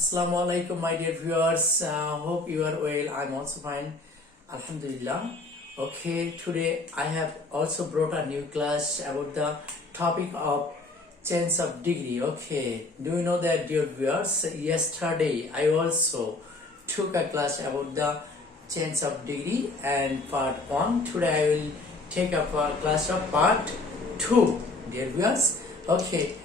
Assalamu alaikum, my dear viewers. Hope you are well. I'm also fine. Alhamdulillah. Okay, today I have also brought a new class about the topic of change of degree. Okay, do you know that, dear viewers? Yesterday I also took a class about the change of degree and part 1. Today I will take up a class of part 2, dear viewers. Okay.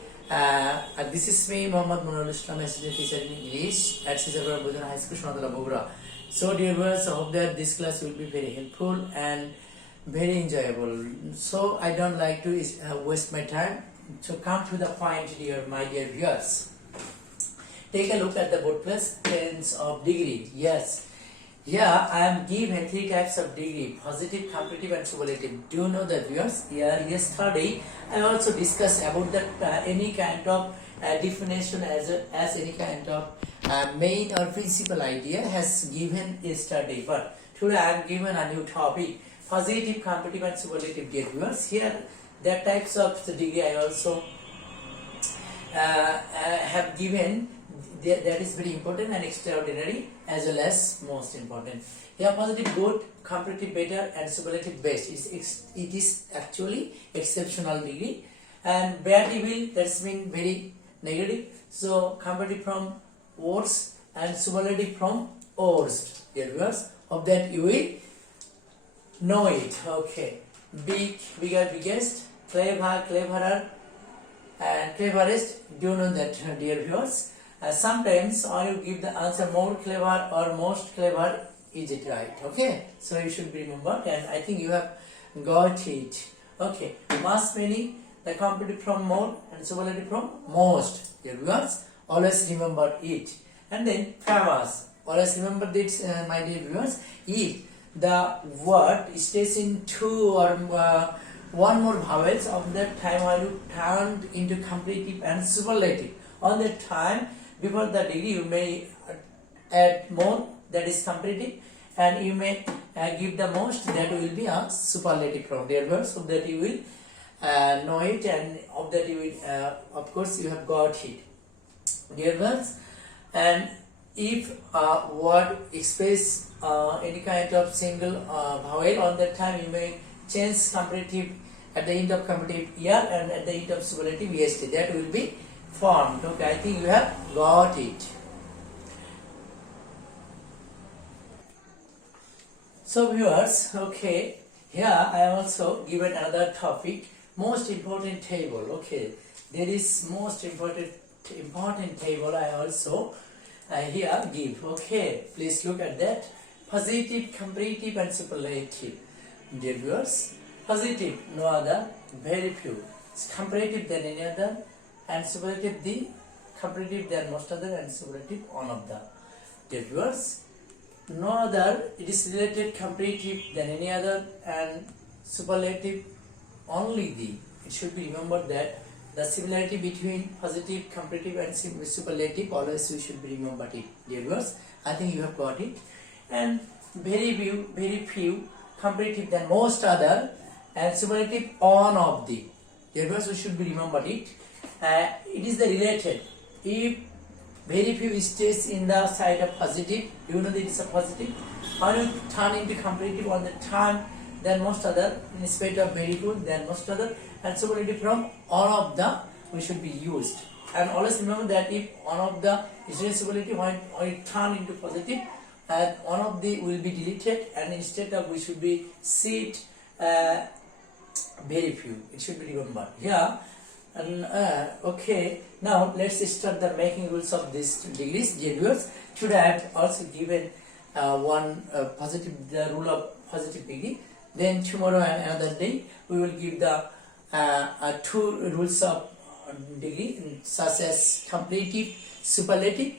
This is me, Muhammad Munarul Islam, assistant teacher in English at Cesar Budhan High School, Sonatala, Bogura. So, dear viewers, I hope that this class will be very helpful and very enjoyable. So, I don't like to waste my time. So, come to the point, my dear viewers. Take a look at the board plus tense of degree. Yes. Here I am given 3 types of degree: positive, comparative and superlative. Do you know that, viewers? Yesterday I also discussed about that any kind of definition as any kind of main or principal idea has given yesterday. But today I am given a new topic: positive, comparative and superlative, dear viewers. Here that types of the degree I also have given. That is very important and extraordinary as well as most important. Here positive good, comparative better and superlative best. It is actually exceptional degree, and bad evil, that's mean very negative. So comparative from worst and superlative from worst. Dear viewers, of that you will know it. Okay, big, bigger, biggest, clever, cleverer and cleverest. Do you know that, dear viewers? Sometimes when you give the answer more clever or most clever, is it right? Okay, so you should be remembered, and I think you have got it. Okay, mass many, the comparative from more and superlative from most. Dear viewers, always remember it. And then famous, always remember this, my dear viewers. If the word stays in 2 or one more vowels, of that time while you turned into comparative and superlative, on that time before the degree you may add more, that is comparative, and you may give the most, that will be a superlative from there, so that you will know it, and of that you will of course you have got it, dear ones. And if a word express any kind of single vowel, on that time you may change comparative at the end of comparative year and at the end of superlative est, that will be formed. Okay, I think you have got it. So viewers, okay, here I am also given another topic, most important table. Okay, there is most important table I also here give. Okay, please look at that. Positive, comparative and superlative. Dear viewers, positive, no other, very few. Comparative than any other, and superlative the comparative than most other, and superlative one of the. Dear viewers, no other, it is related comparative than any other, and superlative only the. It should be remembered that the similarity between positive, comparative and superlative, always we should be remembered it. Dear viewers, I think you have got it. And very few, comparative than most other, and superlative one of the. Dear viewers, we should be remembered it. It is the related. If very few stays in the side of positive, do you know that it is a positive? When you turn into comparative on the time, then most other, in spite of very good, then most other, and superlative from all of the we should be used. And always remember that if one of the is a superlative, when it turn into positive, and one of the will be deleted, and instead of we should be see it very few. It should be remembered. Here. And okay, now let's start the making rules of these degrees, dear viewers. Today I have also given one positive, the rule of positive degree. Then tomorrow and another day we will give the 2 rules of degree, such as comparative, superlative.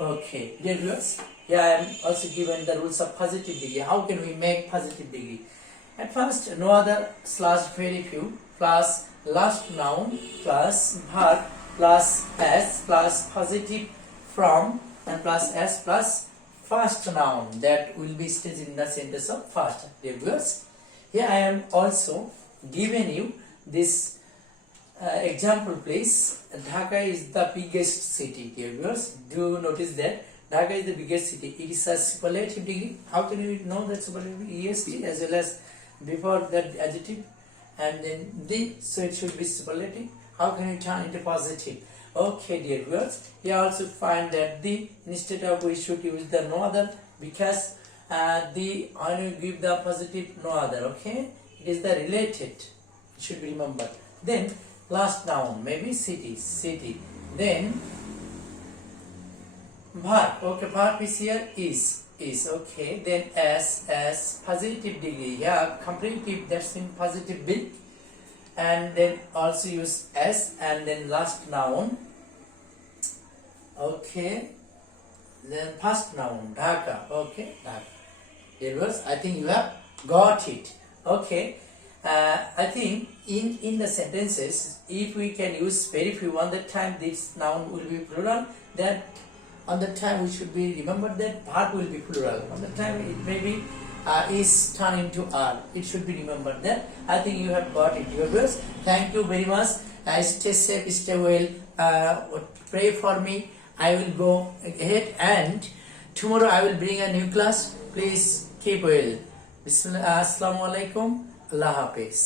Okay, dear viewers, here I am also given the rules of positive degree. How can we make positive degree? At first, no other / very few plus last noun plus verb plus s plus positive from and plus s plus first noun, that will be staged in the sentence of first. Dear viewers, here I am also given you this example please. Dhaka is the biggest city, dear viewers. Do notice that Dhaka is the biggest city. It is a superlative degree. How can you know that superlative? EST as well as before that adjective and then the, so it should be superlative. How can you turn into positive? Okay, dear viewers, you also find that the instead of we should use the no other because the when you give the positive no other, okay, it is the related. It should be remembered. Then last noun maybe city. Then verb. Okay, verb is here is okay. Then as positive degree. Yeah, completive. That's in positive big. And then also use s and then last noun. Okay, then first noun Dhaka. Okay, Dhaka. It was, I think you have got it. Okay, I think in the sentences if we can use very few on that time this noun will be plural, then on the time we should be remembered that verb will be plural. On the time it may be is turned into R. It should be remembered that. I think you have got it, your viewers. Thank you very much. Stay safe, stay well. Pray for me. I will go ahead and tomorrow I will bring a new class. Please keep well. Bismillah. Assalamu alaikum. Allah Hafiz.